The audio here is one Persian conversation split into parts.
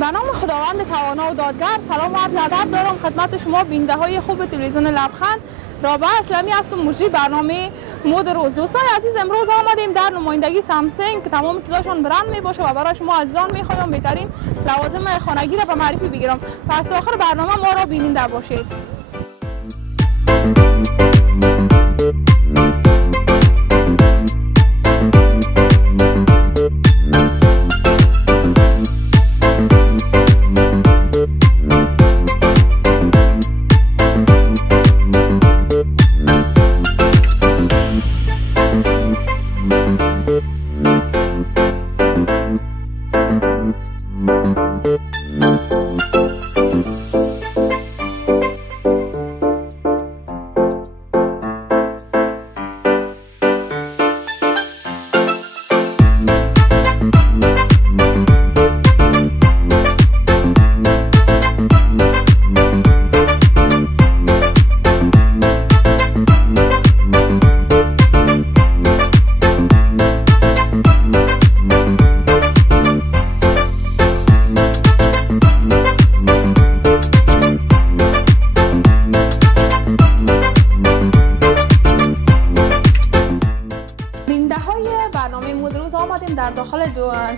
به نام خداوند توانا و دادگر، سلام و عرض ادب دارم خدمت شما بیننده های خوب تلویزیون لبخند. رابعه اسلامی هستم، مجری برنامه مد روز. دوستان عزیز، امروز آمدیم در نمایندگی سامسونگ که تمام چیزاشون برند می باشه و برای شما عزیزان میخوایم بهترین لوازم خانگی را به معرفی بگیرم. پس آخر برنامه ما را بیننده باشید.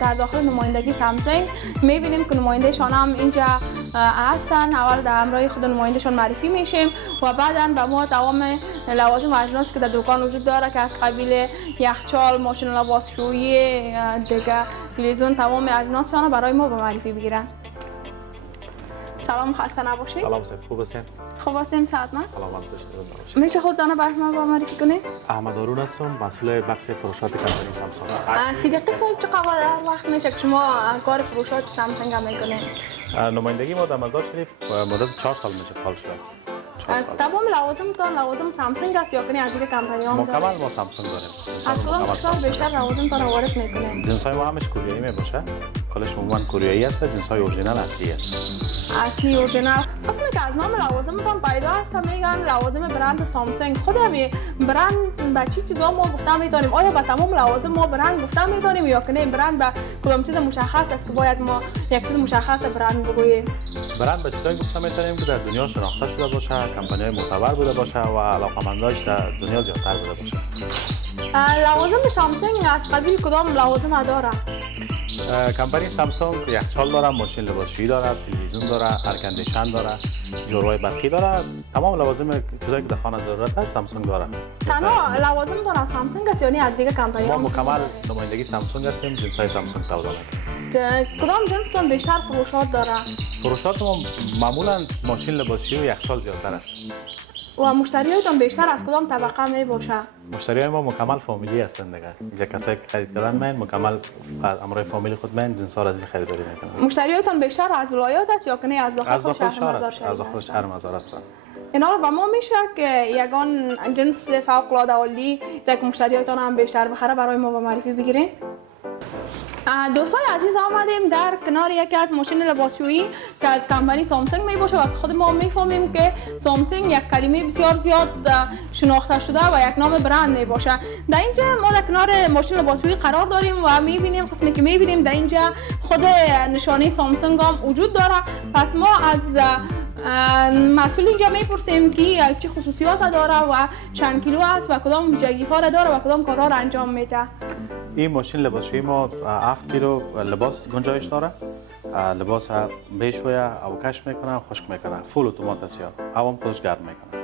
در داخل نمایندگی سامسونگ میبینیم که نمایندهشان هم اینجا هستن. اول در همراه خود نمایندهشان معرفی میشیم و بعدا به ما تمام لوازم و اجناس که در دکان وجود داره که از قبیل یخچال، ماشین لباسشویی، دیگه تلویزیون، تمام اجناسشان برای ما به معرفی بگیرن. سلام، خسته نباشید. سلام صاحب، خوب هستین؟ خوب هستیم، سلامت. سلامت باشید. میشه خودتان برای ما با معرفی کنید؟ احمد هارون هستم، مسئول بخش فروشات کمپانی سامسونگ. صدیقی صاحب چقدر وقت میشه که شما کار فروشات سامسونگ نمیکنید؟ نمایندگی ما در مزار شریف مدت 4 سال میشه فعال شده. تمام لوازمتان لوازم سامسونگ است یا کنی از دیگه کمپانی ها؟ مکمل ما سامسونگ داریم. از کدام کشور بیشتر لوازمتان وارد میکنید؟ جنسای ما همش کوریایی میباشه. کلش عموما کوریایی است، جنسای اورجینال اصلی است. اصلی اورجینال. قسمی که از نام لوازمتان پیدا است میگن لوازم برند سامسونگ. خود همین برند به چی چیزا ما گفته میتونیم؟ آیا به تمام لوازم ما برند گفته میتونیم یا کنی برند به کدام چیز مشخص است که باید ما یک چیز مشخص برند بگوییم؟ برند به چیزایی گفته میتونیم که در دنیا شناخته شده باشه، کمپانی‌های معتبر بوده باشه و علاقه‌منداش در دنیا زیادتر بوده باشه. لوازم سامسونگ از قبیل کدام لوازم داره؟ کمپانی سامسونگ یخچال داره، ماشین لباسشویی داره، تلویزیون داره، ارکندیشن داره، جوروی برقی داره. تمام لوازم چیزایی که در خانه ضرورت است سامسونگ داره. تنها لوازم داره سامسونگ است یا از دیگه کمپانی ما مکمل نمایندگی سامسونگ هستیم، جنسای سامسونگ سودا میکنیم. کدام جنستون بیشتر فروشات داره؟ فروشات ما معمولا ماشین لباسشویی و یخچال زیادتر است. و مشتریایتان بیشتر از کدام طبقه می باشه؟ مشتریای ما مکمل فامیلی هستن دیگه. اینجا کسایی که خرید کردن من مکمل امروی فامیلی خود من جنسا را خریداری میکنن. مشتریایتان بیشتر از ولایات است یا کنی از داخل شهر است؟ از داخل شهر مزار هستن. اینا رو به ما میشه که یگان جنس فوق العاده عالی یک مشتریایتان هم بیشتر بخره برای ما به معرفی بگیرین. دوستان عزیز، آمدیم در کنار یکی از ماشین لباسشویی که از کمپانی سامسونگ می باشه و خود ما میفهمیم که سامسونگ یک کلمه بسیار زیاد شناخته شده و یک نام برند می باشه. در اینجا ما در کنار ماشین لباسشویی قرار داریم و میبینیم قسمی که میبینیم در اینجا خود نشانه سامسونگ هم وجود داره. پس ما از مسئول اینجا میپرسیم که چه خصوصیات داره و چند کیلو است و کدام ویژگی ها را داره و کدام کارها را انجام میده. این ماشین لباسشویی ما 7 کیلو لباس گنجایش داره. لباس بشویه، کش میکنه، خشک میکنه. فول اتومات است، هوا خودش گرم میکنه.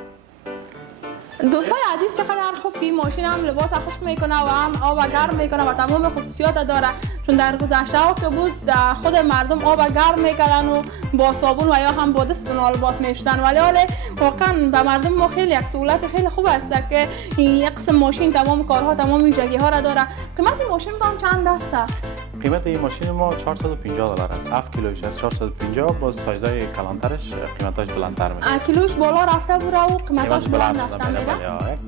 دوستان عزیز، چقدر خوب این ماشین هم لباس خشک میکنه و هم آب گرم میکنه و تمام خصوصیات داره. چون در گذشته ها که بود خود مردم آب گرم میکردن و با صابون و یا هم با دست لباس میشدن، ولی حالا واقعا به مردم ما خیلی یک سهولت خیلی خوب است که این قسم ماشین تمام کارها، تمام ویژگی ها را داره. قیمت این ماشین چند است؟ قیمت این ماشین ما $450 است. 7 کیلوش است 450. با سایزای کلانترش قیمتاش بلندتر میشه. کیلوش بالا رفته بوده و قیمتاش بلند است.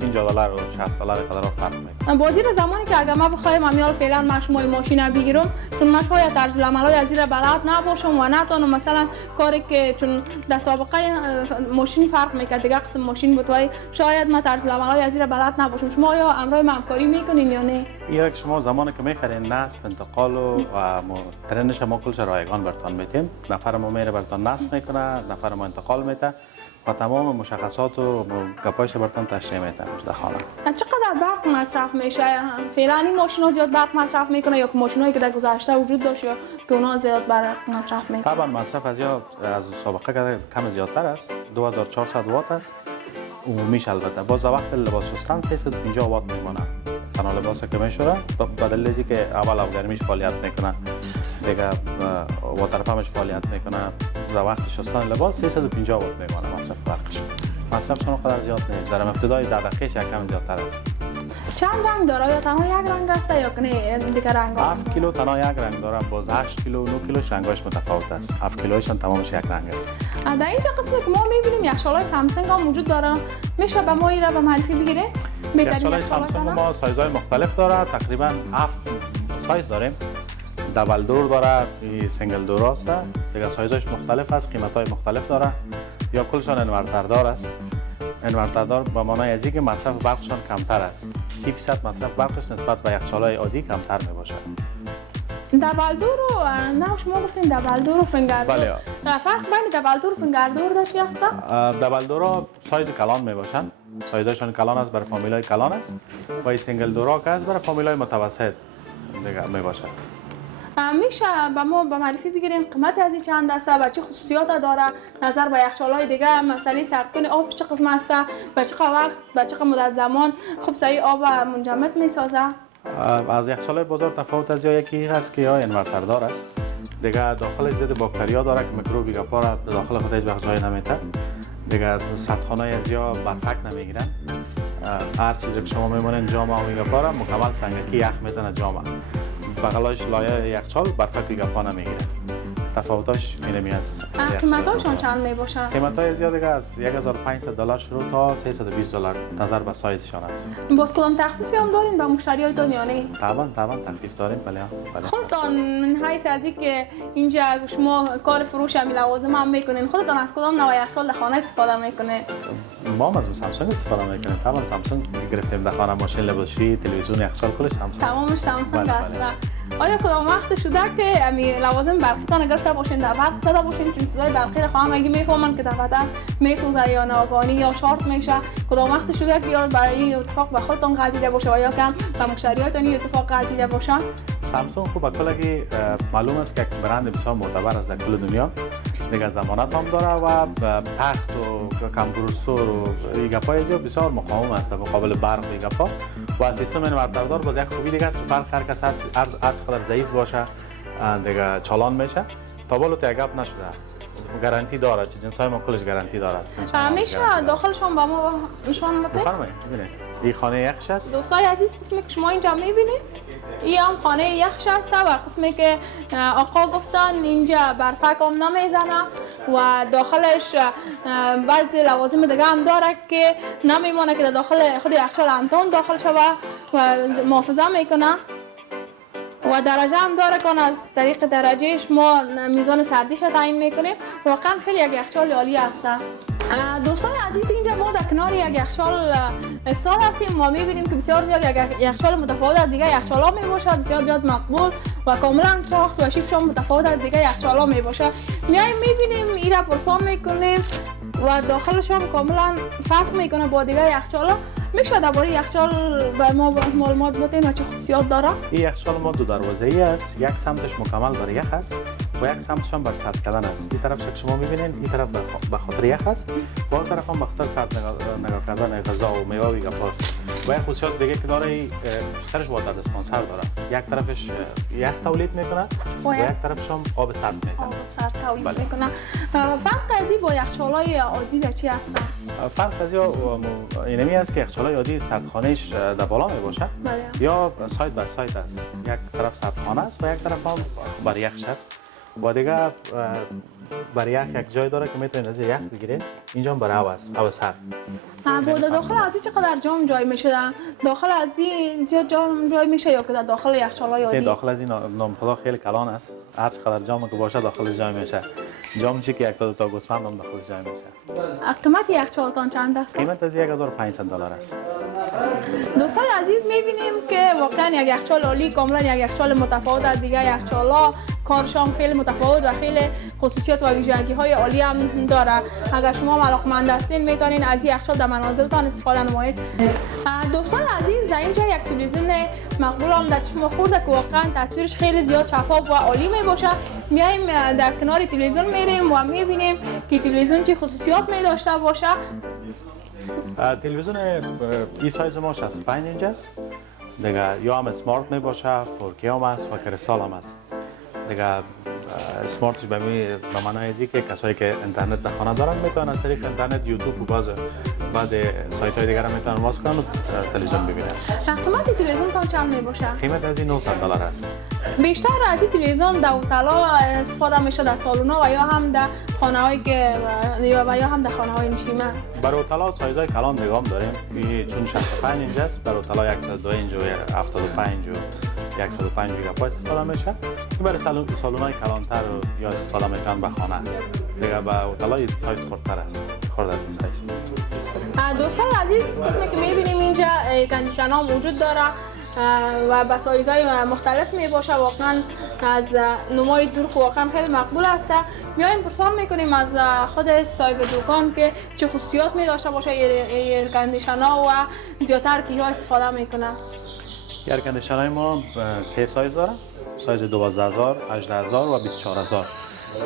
$50 و $60 قدر فرق میکنه. بازی زمانی که اگر ما بخوایم امیال فعلا ما شما ماشین بگیرم چون من شاید طرز العملای از این بلد نباشم و نتونم مثلا کاری که چون در سابقه ماشین فرق میکرد دیگه قسم ماشین بود و شاید من طرز العملای از این بلد نباشم. شما یا امرای همکاری میکنین یا نه؟ این که شما زمانی که میخرین نصب انتقال و ترنش ما کلش رایگان برتان میتیم. نفر ما میره برتان نصب میکنه، نفر ما انتقال میده و تمام مشخصات و گپایش برتان تشریح میده در خانه. چقدر برق مصرف میشه؟ فعلا این ماشینا زیاد برق مصرف میکنه یا که ماشینایی که در گذشته وجود داشت یا که اونا زیاد برق مصرف میکنه؟ طبعا مصرف از سابقه کم زیادتر است. 2400 وات است. عمومیش البته باز وقت لباس شستن 350 وات میمونه. تنها لباس که میشوره به دلیل اینکه اول گرمیش فعالیت میکنه دیگه واتر پمپش فعالیت میکنه در وقت شستن لباس 350 وات میمونه مصرف برقش. مصرفشون قدر زیاد نیست. در ابتدای دغدغه‌اش یکم زیادتر است. چند رنگ داره یا تنها یک رنگ است یا که دیگه رنگ؟ 7 کیلو تنها یک رنگ داره. باز 8 کیلو 9 کیلوش رنگاش متفاوت است. 7 کیلویشون تمامش یک رنگ است. در اینجا قسمی که ما میبینیم یخچالای سامسونگ هم وجود داره. میشه به ما اینا به معرفی بگیره؟ یخچالای سامسونگ ما سایزهای مختلف داره. تقریبا 7 سایز داریم. دبل دور داره، سینگل دور است. دیگه سایزش مختلف است، قیمت‌های مختلف داره. یا کلشان انورتر دار است. انورتر دار به معنای از اینکه مصرف برقشان کمتر است. 30% مصرف برقش نسبت به یخچالای عادی کمتر میباشد. دبل دور و نه شما گفتین دبل دور و فینگر دور. بله. فرق بین دبل دور و فینگر دور داشت چی هست؟ دبل دورا سایز کلان میباشند. سایزشان کلان است برای فامیلای کلان است. و سینگل دورا که است برای فامیلای متوسط دیگه میباشد. میشه به ما به معرفی بگیرین قیمت از این چند است و چه خصوصیات داره نظر به یخچال‌های دیگه؟ مسئله سردکن آب چه قسم است؟ به چه وقت به چه مدت زمان خوب صحیح آب منجمد میسازه؟ از یخچال‌های بازار تفاوت از یکی هست که یا انورتر دار است. دیگه داخل ضد باکتریا داره که میکروب گپا را داخل خود هیچ وقت جای نمیده. دیگه سردخانه‌ای از یا برفک نمیگیرن. هر چیزی که شما میمونین جام و گپا را مکمل سنگکی یخ میزنه جام. بغلش لایه یخچال برفک گپا نمیگیره. تفاوتش اینمی است. قیمتاشون چند میباشه؟ قیمتای زیاد از $1500 شروع تا $320 نظر به سایزشان است. باز کدام تخفیفی هم دارین به مشتریاتون یا نه؟ طبعا تخفیف داریم. بله. خودتان من حیث از اینکه اینجا شما کار فروش هم لوازم هم میکنین خودتان از کدام نوع یخچال در خانه استفاده میکنین؟ ما از سامسونگ استفاده میکنیم. طبعا سامسونگ گرفتیم در خانه ماشین لباسشویی تلویزیون یخچال کلش سامسونگ. تمامش سامسونگ است. آیا کدام وقت شده که امی لوازم برقیتان گرفته باشین در برق زده باشین چون چیزای برقی رو خواهم اگه میفهمن که در بدن میسوزه یا ناگهانی یا شارت میشه؟ کدام وقت شده که یاد برای این اتفاق به خودتان غلطیده باشه و یا کم به مشتریاتون این اتفاق غلطیده باشه؟ سامسونگ خوب کلی معلوم است که یک برند بسیار معتبر است در کل دنیا. دیگه ضمانت هم داره و تخت و کمپرسور و این گپای بسیار مقاوم است مقابل برق و گپا و سیستم انورتردار باز یک خوبی دیگه است که فرق هر کس هر چقدر ضعیف باشه دیگه چالان میشه. تا بالو تا گپ نشده. گارانتی داره. جنسای ما کلش گارانتی داره. همیشه داخلشان با ما نشون بده. بفرمایید. ببینید این خانه یخش است. دوستای عزیز قسمی که شما اینجا میبینید این هم خانه یخش است و قسمی که آقا گفتن اینجا برفک هم نمیزنه و داخلش بعضی لوازم دیگه هم داره که نمیمونه که داخل خود یخچال انتون داخل شوه و محافظه میکنه و درجه هم داره که از طریق درجهش ما میزان سردیش رو تعیین میکنیم. واقعا خیلی یک یخچال عالی است. دوستان عزیز اینجا ما در کنار یک یخچال استاد هستیم. ما میبینیم که بسیار زیاد یک یخچال متفاوت از دیگه یخچال‌ها میباشه، بسیار زیاد مقبول و کاملا ساخت و شیپش متفاوت از دیگه یخچال‌ها میباشه. میایم میبینیم این را پرسان میکنیم و داخلش هم کاملا فرق میکنه با دیگه یخچال‌ها. میشه درباره یخچال به ما معلومات بدین و چه خصوصیات داره؟ این یخچال ما دو دروازه‌ای است. یک سمتش مکمل بر یخ است و یک سمتش هم بر سرد کردن است. این طرف که شما می‌بینید این طرف به خاطر یخ است و اون طرف هم به خاطر سرد نگاه کردن غذا و میوه و گپاست. و یک خصوصیت دیگه که داره سرش واتر دیسپنسر داره. یک طرفش یخ تولید میکنه و یک طرفش هم آب سرد میکنه. آب سرد تولید میکنه. فرق از این با یخچال‌های عادی چی هست؟ فرق از اینمی است که یخچال‌های عادی سردخانه‌اش در بالا میباشه یا سایت بر سایت است. یک طرف سردخانه است و یک طرف هم بر یخش است و دیگه برای یک جای داره که میتونید از یخ بگیرید. اینجا هم برای هوا سرد. بود داخل از این چقدر جام جای میشه؟ داخل از این جام جای میشه یا که در داخل یخچالای عادی؟ داخل از این نامخدا خیلی کلان است. هر چقدر جام که باشه داخل جای میشه. جام چی که یک تا دو تا گوسفند هم داخل جای میشه. قیمت یخچالتان چند است؟ قیمت از $1500 است. دوستان عزیز میبینیم که واقعا یک یخچال عالی کاملا یک یخچال متفاوت از دیگه یخچال‌ها، کارشان خیلی متفاوت و خیلی خصوصیات و ویژگی‌های عالی هم داره. اگر شما علاقه‌مند هستین میتونین از این یخچال در منازلتان استفاده نمایید. دوستان عزیز در اینجا یک تلویزیون مقبول هم در چشم خورده که واقعا تصویرش خیلی زیاد شفاف و عالی میباشه. میایم در کنار تلویزیون میریم و میبینیم که تلویزیون چه خصوصیات می داشته باشه. تلویزیون این سایز ما 65 اینچ است. دیگه یا هم اسمارت می باشه، 4K هم است و کریستال هم است. دیگه اسمارتش به معنای ازی که کسایی که اینترنت در خانه دارن میتونن از طریق اینترنت یوتیوب و بعضی سایت های دیگر هم میتونن باز کنن و تلویزیون ببینن. قیمت تلویزیون تا چند می باشه؟ قیمت از این $900 است. بیشتر از این تلویزیون در اتاق‌ها استفاده میشه در سالن‌ها و یا هم در خانه‌هایی که یا هم در خانه‌های نشیمه. برای اتاق‌ها سایزهای کلان نگام داریم. چون 65 اینچ است برای اتاق‌ها 102 اینچ و 75 و 105 گیگابایت استفاده میشه. برای سالن‌های کلانتر یا استفاده میکنن به خانه. دیگه به اتاق‌های سایز خردتر است. خرد از این سایز. دوستان عزیز قسمی که می‌بینیم اینجا کاندیشن‌ها موجود داره و با سایزهای مختلف می باشه. واقعا از نمای دور واقعا خیلی مقبول است. میایم پرسان میکنیم از خود صاحب دکان که چه خصوصیات می داشته باشه ایر کاندیشن‌ها و زیادتر کیها استفاده میکنه. ایر کاندیشن‌های ما 3 سایز داره. سایز 12000 18000 و 24000.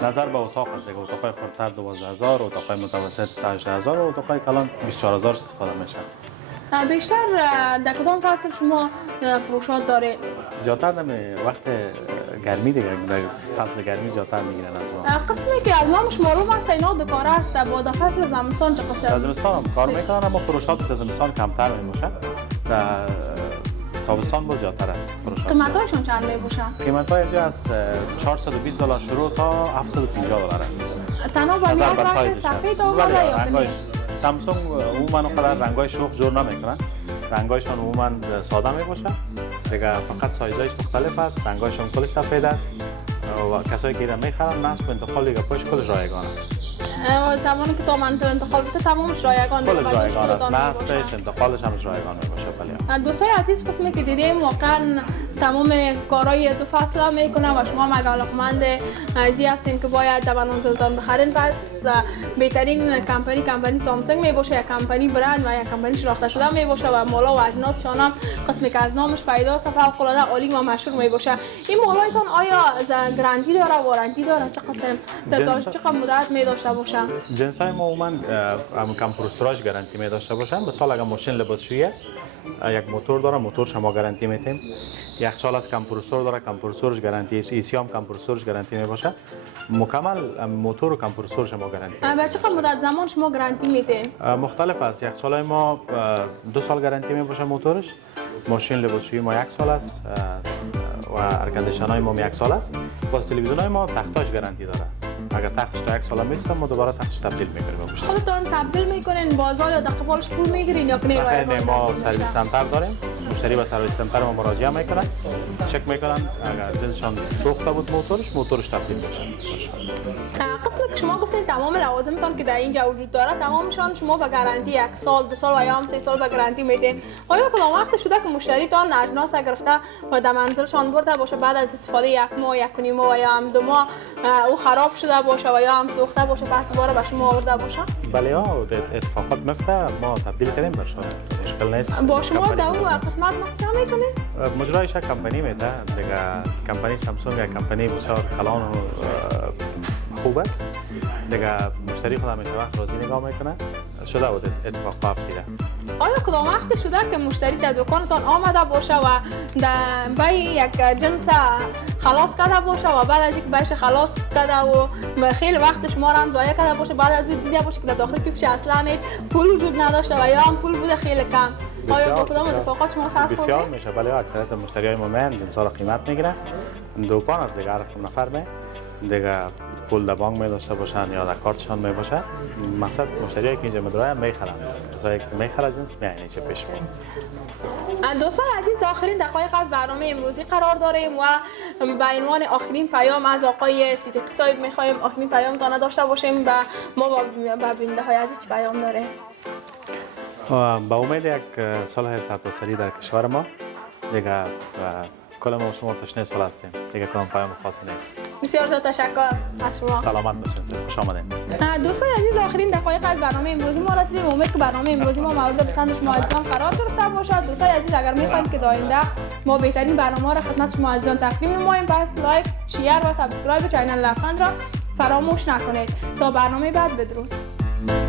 نظر به اتاق است. اتاق‌های خردتر 12000، اتاق‌های متوسط 18000 و اتاق‌های کلان 24000 استفاده میشه. بیشتر در کدام فصل شما فروشات داره؟ زیادتر در وقت گرمی دیگه، در فصل گرمی زیادتر میگیرن از ما. قسمی که از نامش معلوم است اینا دکاره است. با در فصل زمستان چه قسم؟ در زمستان هم کار میکنن اما فروشات در زمستان کمتر میباشه. در تابستان با زیادتر است فروشات. قیمت‌هاشون چند میباشه؟ قیمت‌های اینجا از $420 شروع تا $750 است. تنها با میان رنگ سفید آورده یا نه؟ سامسونگ عموما اونقدر رنگای شوخ جور نمیکنن. رنگایشان عموما ساده میباشه. دیگه فقط سایزایش مختلف است. رنگایشان کلش سفید است. و کسایی که اینا میخرن نصب انتقال دیگه پاش کلش رایگان است. زمانی که تا منزل انتقال بده تمامش رایگان دیگه. کلش رایگان است. نصبش انتقالش هم رایگان میباشه. بله. دوستای عزیز قسمی که دیدیم واقعا تمام کارهای دو فصل میکنه و شما مگه علاقمند ازی هستین که باید در منزلتان بخرین. پس بهترین کمپانی سامسونگ میباشه. یک کمپانی برند و یک کمپانی شناخته شده میباشه و مالا و اجناسشان هم قسمی که از نامش پیداست فوق العاده عالی و مشهور میباشه. این مالایتان آیا گارانتی داره، وارنتی داره؟ چه قسم تا چقدر مدت می داشته باشه؟ جنسای ما عموما کمپرسوراش گارانتی می داشته باشن. به سال اگر ماشین لباسشویی است یک موتور داره، موتور شما گارانتی میتیم. یخچال از کمپرسور داره، کمپرسورش گارانتی است. ایسی هم کمپرسورش گارانتی میباشه. مکمل موتور و کمپرسور شما گارانتی. و چقدر مدت زمان شما گارانتی میتین؟ مختلف است. یخچالای ما 2 سال گارانتی میباشه موتورش. ماشین لباسشویی ما 1 سال است و ایر کاندیشن‌های ما 1 سال است. باز تلویزیون‌های ما تختاش گارانتی داره. اگر تختش تا 1 سال میسته ما دوباره تختش تبدیل میکنیم. خودتون تبدیل میکنین بازار یا در قبالش پول میگیرین یا کنه؟ نه ما سرویس سنتر داریم. مشتری به سرویس سنتر ما مراجعه میکنن، چک میکنن اگر جنسشان سوخته بود موتورش تبدیل میشه. قسمی که شما گفتین تمام لوازمتون که در اینجا وجود داره تمامشان شما به گارانتی 1 سال 2 سال و یا هم 3 سال به گارانتی میدین. آیا کدام وقت شده که مشتریتان اجناس گرفته و در منزلشان برده باشه بعد از استفاده 1 ماه 1.5 ماه و یا هم 2 ماه او خراب شده باشه و یا هم سوخته باشه پس دوباره به شما آورده باشه؟ بله اتفاقات میفته ما تبدیل کردیم برشون مشکل نیست. با شما در اون قسمت مقصد میکنه؟ مجرایش کمپانی میده دیگه. کمپانی سامسونگ یک کمپانی بسیار کلان و خوب است دیگه. مشتری خودم این وقت راضی نگاه میکنه. شده بود اتفاق افتیده. آیا کدام وقت شده که مشتری در دکانتان آمده باشه و در بای یک جنس خلاص کرده باشه و بعد از اینکه بایش خلاص کرده و خیلی وقت شما را هم ضایع کرده باشه بعد از اون دیده باشه که در داخل کیفش اصلا پول وجود نداشته و یا هم پول بوده خیلی کم؟ آیا با کدام اتفاقات شما سر خورده؟ بسیار میشه. بله اکثریت مشتریای ما من جنسا را قیمت میگیرن. دکان از دیگه نفر می دیگه پول در بانک می داشته باشن یا در کارتشان می باشه. مقصد مشتریایی که اینجا می‌دارن میخرن. مثلا یک میخره جنس می‌آینه چه پیش میاد. دوستان عزیز آخرین دقایق از برنامه امروزی قرار داریم و به عنوان آخرین پیام از آقای صدیقی صاحب می‌خوایم آخرین پیام تا داشته باشیم و ما با بیننده های عزیز پیام داره. با امید یک صلح سرتاسری در کشور ما دیگه کل ما شما تشنه صلح هستیم دیگه کدام پیام خاصی نیست. بسیار زیاد تشکر از شما. سلامت باشین. خوش آمدید. دوستان عزیز آخرین دقایق از برنامه امروزی ما رسیدیم. امید که برنامه امروزی ما مورد پسند شما عزیزان قرار گرفته باشد. دوستان عزیز اگر می‌خواید که آینده ما بهترین برنامه را خدمت شما عزیزان تقدیم نماییم پس لایک، شیر و سابسکرایب چینل لبخند را فراموش نکنید. تا برنامه بعد بدرود.